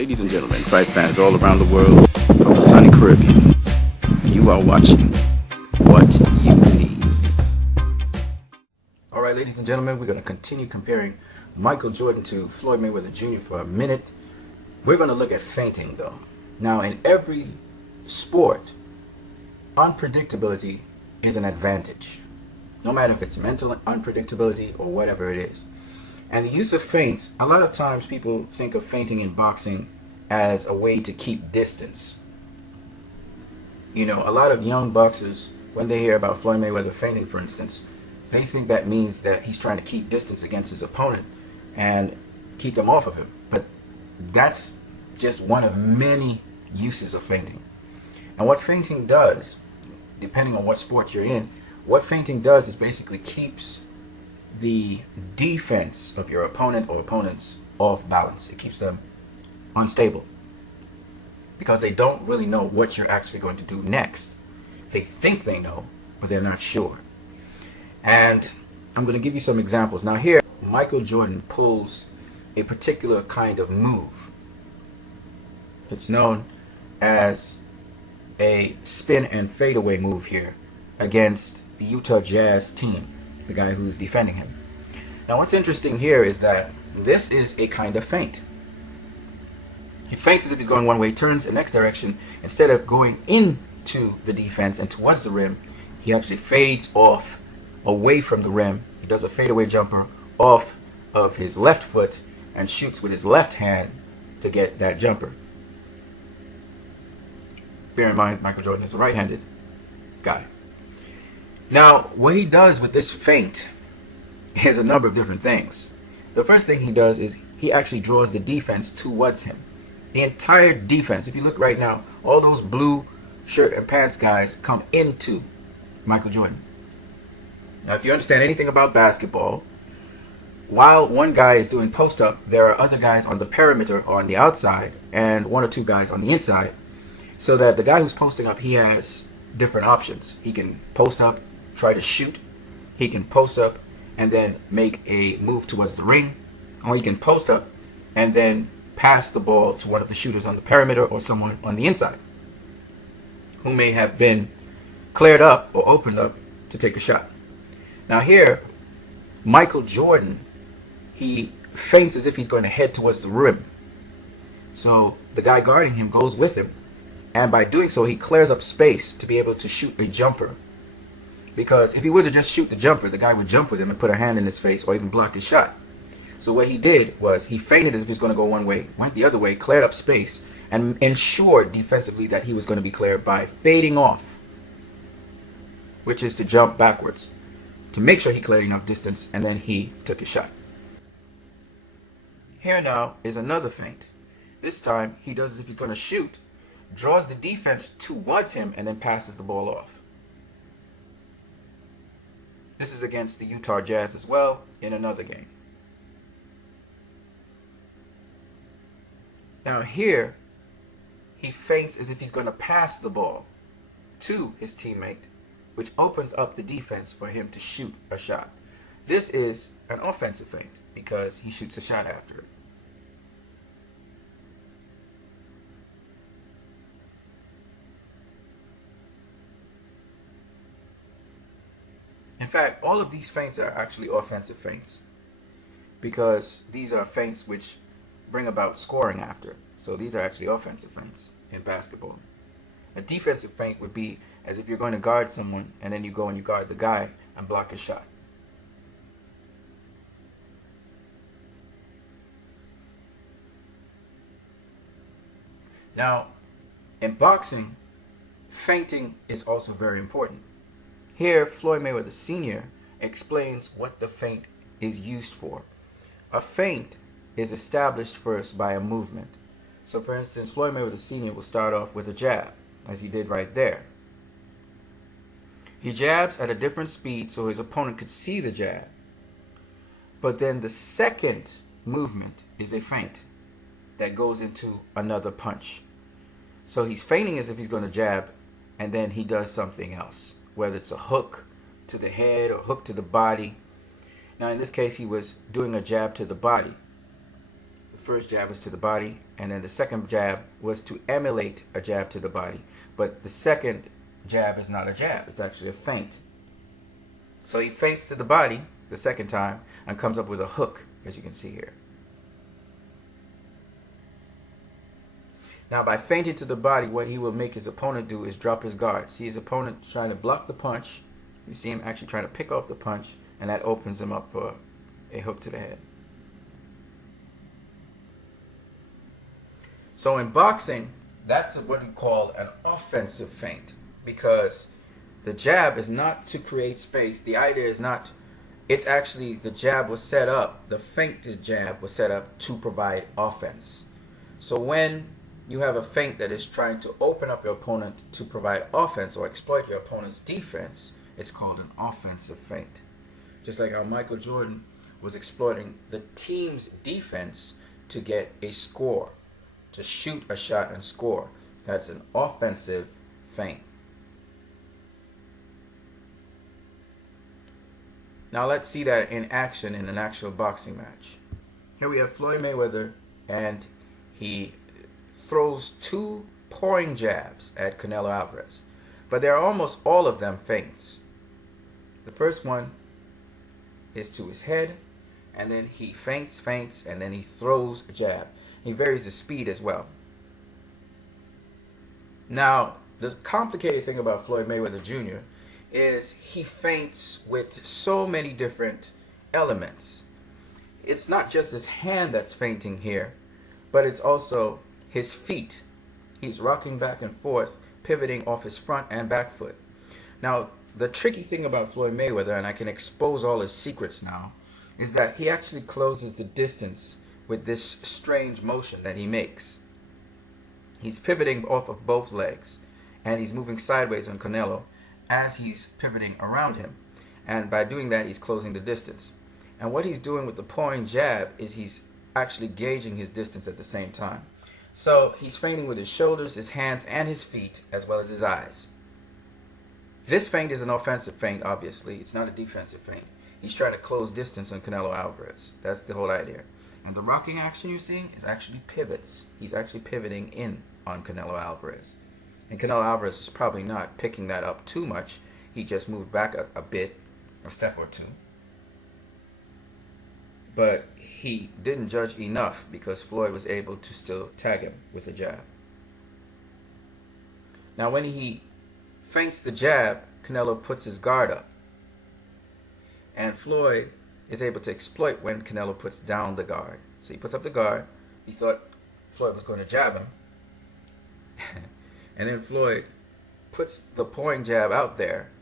Ladies and gentlemen, fight fans all around the world, from the sunny Caribbean, you are watching What You Need. Alright, ladies and gentlemen, we're going to continue comparing Michael Jordan to Floyd Mayweather Jr. for a minute. We're going to look at feinting, though. Now, in every sport, unpredictability is an advantage, no matter if it's mental unpredictability or whatever it is. And the use of feints, a lot of times people think of feinting in boxing as a way to keep distance. You know, a lot of young boxers, when they hear about Floyd Mayweather feinting, for instance, they think that means that he's trying to keep distance against his opponent and keep them off of him. But that's just one of many uses of feinting. And what feinting does, depending on what sport you're in, what feinting does is basically keeps the defense of your opponent or opponents off balance. It keeps them unstable because they don't really know what you're actually going to do next. They think they know, but they're not sure. And I'm going to give you some examples. Now here, Michael Jordan pulls a particular kind of move. It's known as a spin and fadeaway move here against the Utah Jazz team, the guy who's defending him. Now what's interesting here is that this is a kind of feint. He feints as if he's going one way, turns the next direction. Instead of going into the defense and towards the rim, he actually fades off away from the rim. He does a fadeaway jumper off of his left foot and shoots with his left hand to get that jumper. Bear in mind, Michael Jordan is a right-handed guy. Now, what he does with this feint is a number of different things. The first thing he does is he actually draws the defense towards him. The entire defense, if you look right now, all those blue shirt and pants guys come into Michael Jordan. Now, if you understand anything about basketball, while one guy is doing post-up, there are other guys on the perimeter or on the outside, and one or two guys on the inside, so that the guy who's posting up, he has different options. He can post up, try to shoot. He can post up and then make a move towards the ring, or he can post up and then pass the ball to one of the shooters on the perimeter or someone on the inside who may have been cleared up or opened up to take a shot. Now here, Michael Jordan, he feints as if he's going to head towards the rim. So the guy guarding him goes with him, and by doing so, he clears up space to be able to shoot a jumper. Because if he were to just shoot the jumper, the guy would jump with him and put a hand in his face or even block his shot. So what he did was he feinted as if he was going to go one way, went the other way, cleared up space, and ensured defensively that he was going to be cleared by fading off, which is to jump backwards, to make sure he cleared enough distance, and then he took a shot. Here now is another feint. This time he does as if he's going to shoot, draws the defense towards him, and then passes the ball off. This is against the Utah Jazz as well in another game. Now here, he feints as if he's going to pass the ball to his teammate, which opens up the defense for him to shoot a shot. This is an offensive feint because he shoots a shot after it. In fact, all of these feints are actually offensive feints because these are feints which bring about scoring after. So these are actually offensive feints in basketball. A defensive feint would be as if you're going to guard someone and then you go and you guard the guy and block his shot. Now, in boxing, feinting is also very important. Here, Floyd Mayweather Sr. explains what the feint is used for. A feint is established first by a movement. So for instance, Floyd Mayweather Sr. will start off with a jab, as he did right there. He jabs at a different speed so his opponent could see the jab. But then the second movement is a feint that goes into another punch. So he's feinting as if he's going to jab, and then he does something else, whether it's a hook to the head or hook to the body. Now in this case, he was doing a jab to the body. The first jab was to the body, and then the second jab was to emulate a jab to the body. But the second jab is not a jab, it's actually a feint. So he feints to the body the second time and comes up with a hook, as you can see here. Now by feinting to the body, what he will make his opponent do is drop his guard. See his opponent trying to block the punch. You see him actually trying to pick off the punch, and that opens him up for a hook to the head. So in boxing, that's what we call an offensive feint, because the jab is not to create space. The idea is not, it's actually the jab was set up, the feinted jab was set up to provide offense. So when you have a feint that is trying to open up your opponent to provide offense or exploit your opponent's defense, it's called an offensive feint. Just like how Michael Jordan was exploiting the team's defense to get a score, to shoot a shot and score. That's an offensive feint. Now let's see that in action in an actual boxing match. Here we have Floyd Mayweather, and he throws two pouring jabs at Canelo Alvarez, but they're almost all of them feints. The first one is to his head, and then he feints, and then he throws a jab. He varies the speed as well. Now, the complicated thing about Floyd Mayweather Jr. is he feints with so many different elements. It's not just his hand that's feinting here, but it's also his feet. He's rocking back and forth, pivoting off his front and back foot. Now, the tricky thing about Floyd Mayweather, and I can expose all his secrets now, is that he actually closes the distance with this strange motion that he makes. He's pivoting off of both legs, and he's moving sideways on Canelo as he's pivoting around him. And by doing that, he's closing the distance. And what he's doing with the pouring jab is he's actually gauging his distance at the same time. So he's feinting with his shoulders, his hands, and his feet, as well as his eyes. This feint is an offensive feint, obviously. It's not a defensive feint. He's trying to close distance on Canelo Alvarez. That's the whole idea. And the rocking action you're seeing is actually pivots. He's actually pivoting in on Canelo Alvarez. And Canelo Alvarez is probably not picking that up too much. He just moved back a bit, a step or two. But he didn't judge enough because Floyd was able to still tag him with a jab. Now when he feints the jab, Canelo puts his guard up. And Floyd is able to exploit when Canelo puts down the guard. So he puts up the guard. He thought Floyd was going to jab him. And then Floyd puts the pouring jab out there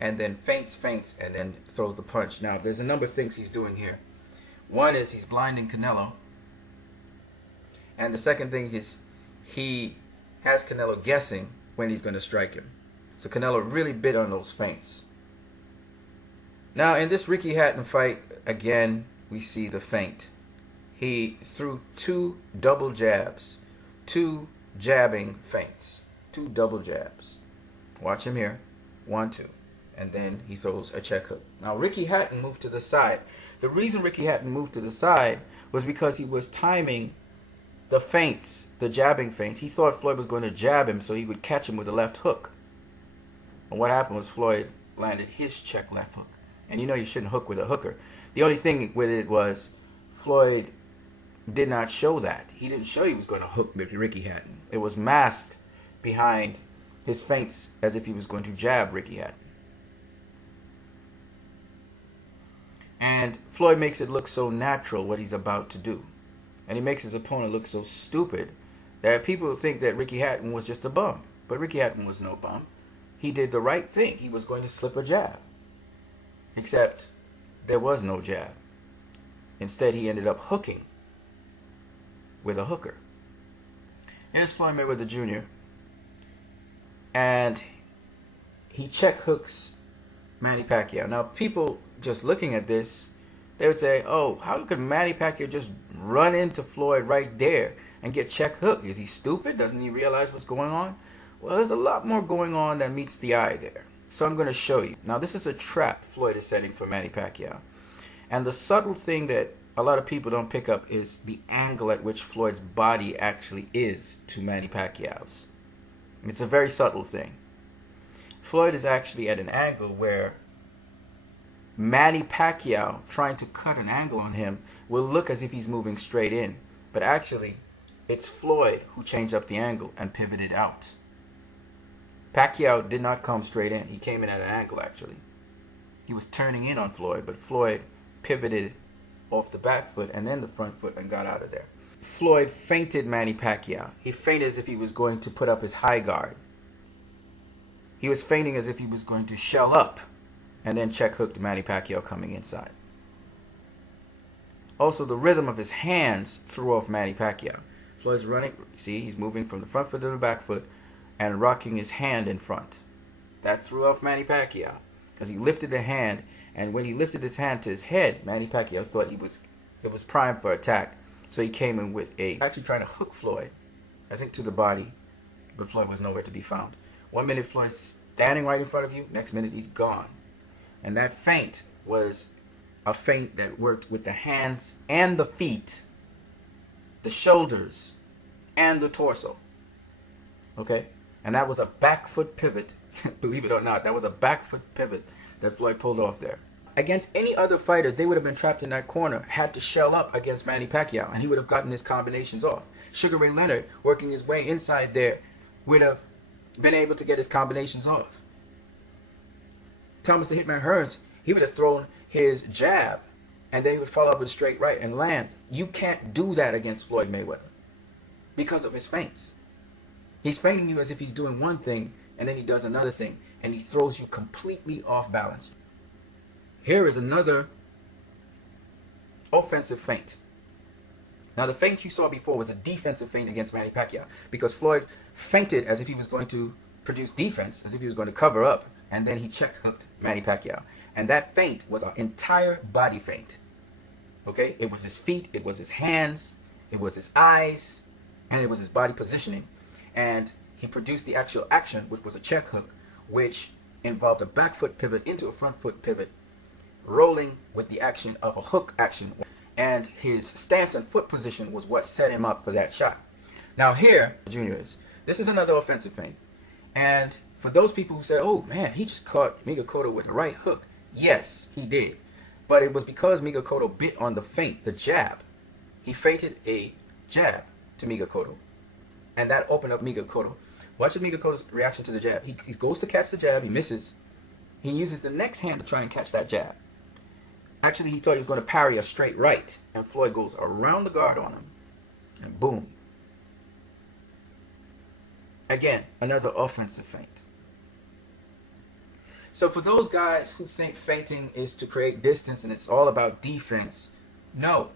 and then feints, and then throws the punch. Now, there's a number of things he's doing here. One is he's blinding Canelo. And the second thing is he has Canelo guessing when he's going to strike him. So Canelo really bit on those feints. Now, in this Ricky Hatton fight, again, we see the feint. He threw two double jabs, two jabbing feints, two double jabs. Watch him here. 1, 2. And then he throws a check hook. Now, Ricky Hatton moved to the side. The reason Ricky Hatton moved to the side was because he was timing the feints, the jabbing feints. He thought Floyd was going to jab him so he would catch him with a left hook. And what happened was Floyd landed his check left hook. And you know you shouldn't hook with a hooker. The only thing with it was Floyd did not show that. He didn't show he was going to hook Ricky Hatton. It was masked behind his feints as if he was going to jab Ricky Hatton. And Floyd makes it look so natural what he's about to do. And he makes his opponent look so stupid that people think that Ricky Hatton was just a bum. But Ricky Hatton was no bum. He did the right thing. He was going to slip a jab. Except there was no jab. Instead, he ended up hooking with a hooker. Here's Floyd Mayweather Jr. And he check hooks Manny Pacquiao. Now, people just looking at this, they would say, oh, how could Manny Pacquiao just run into Floyd right there and get check hooked? Is he stupid? Doesn't he realize what's going on? Well, there's a lot more going on than meets the eye there. So I'm going to show you. Now, this is a trap Floyd is setting for Manny Pacquiao. And the subtle thing that a lot of people don't pick up is the angle at which Floyd's body actually is to Manny Pacquiao's. It's a very subtle thing. Floyd is actually at an angle where Manny Pacquiao trying to cut an angle on him will look as if he's moving straight in, but actually it's Floyd who changed up the angle and pivoted out. Pacquiao did not come straight in. He came in at an angle actually. He was turning in on Floyd, but Floyd pivoted off the back foot and then the front foot and got out of there. Floyd feinted Manny Pacquiao. He feinted as if he was going to put up his high guard. He was feinting as if he was going to shell up and then check hooked Manny Pacquiao coming inside. Also, the rhythm of his hands threw off Manny Pacquiao. Floyd's running, see, he's moving from the front foot to the back foot and rocking his hand in front. That threw off Manny Pacquiao because he lifted the hand, and when he lifted his hand to his head, Manny Pacquiao thought it was primed for attack. So he came in with actually trying to hook Floyd, I think to the body, but Floyd was nowhere to be found. 1 minute Floyd's standing right in front of you, next minute he's gone. And that feint was a feint that worked with the hands and the feet, the shoulders, and the torso. Okay? And that was a back foot pivot. Believe it or not, that was a back foot pivot that Floyd pulled off there. Against any other fighter, they would have been trapped in that corner, had to shell up against Manny Pacquiao, and he would have gotten his combinations off. Sugar Ray Leonard, working his way inside there, would have been able to get his combinations off. Thomas the Hitman Hearns, he would have thrown his jab, and then he would follow up with straight right and land. You can't do that against Floyd Mayweather because of his feints. He's feinting you as if he's doing one thing, and then he does another thing, and he throws you completely off balance. Here is another offensive feint. Now, the feint you saw before was a defensive feint against Manny Pacquiao because Floyd feinted as if he was going to produce defense, as if he was going to cover up, and then he check hooked Manny Pacquiao. And that feint was an entire body feint. Okay? It was his feet, it was his hands, it was his eyes, and it was his body positioning. And he produced the actual action, which was a check hook, which involved a back foot pivot into a front foot pivot, rolling with the action of a hook action. And his stance and foot position was what set him up for that shot. Now here, Junior this is another offensive feint. And for those people who say, oh man, he just caught Miguel Cotto with the right hook. Yes, he did. But it was because Miguel Cotto bit on the feint, the jab. He feinted a jab to Miguel Cotto. And that opened up Miguel Cotto. Watch Miguel Cotto's reaction to the jab. He goes to catch the jab, he misses. He uses the next hand to try and catch that jab. Actually, he thought he was going to parry a straight right, and Floyd goes around the guard on him, and boom. Again, another offensive feint. So for those guys who think feinting is to create distance and it's all about defense, no.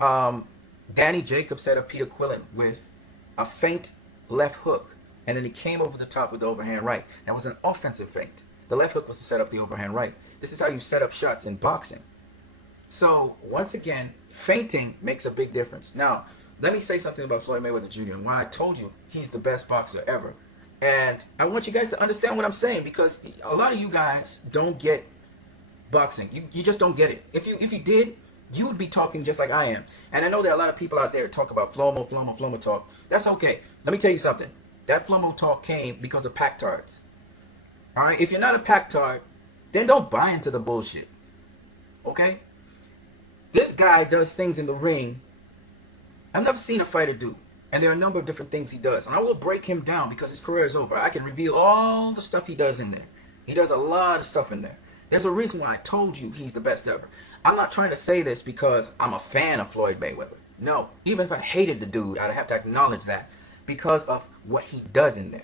Danny Jacobs set up Peter Quillen with a feint left hook, and then he came over the top with the overhand right. That was an offensive feint. The left hook was to set up the overhand right. This is how you set up shots in boxing. So, once again, feinting makes a big difference. Now, let me say something about Floyd Mayweather Jr. and why I told you he's the best boxer ever. And I want you guys to understand what I'm saying, because a lot of you guys don't get boxing. You just don't get it. If you did, you would be talking just like I am. And I know there are a lot of people out there that talk about Flomo talk. That's okay. Let me tell you something. That Flomo talk came because of pack-tards. Alright? If you're not a pack-tard, then don't buy into the bullshit. Okay? This guy does things in the ring I've never seen a fighter do. And there are a number of different things he does. And I will break him down because his career is over. I can reveal all the stuff he does in there. He does a lot of stuff in there. There's a reason why I told you he's the best ever. I'm not trying to say this because I'm a fan of Floyd Mayweather. No. Even if I hated the dude, I'd have to acknowledge that because of what he does in there.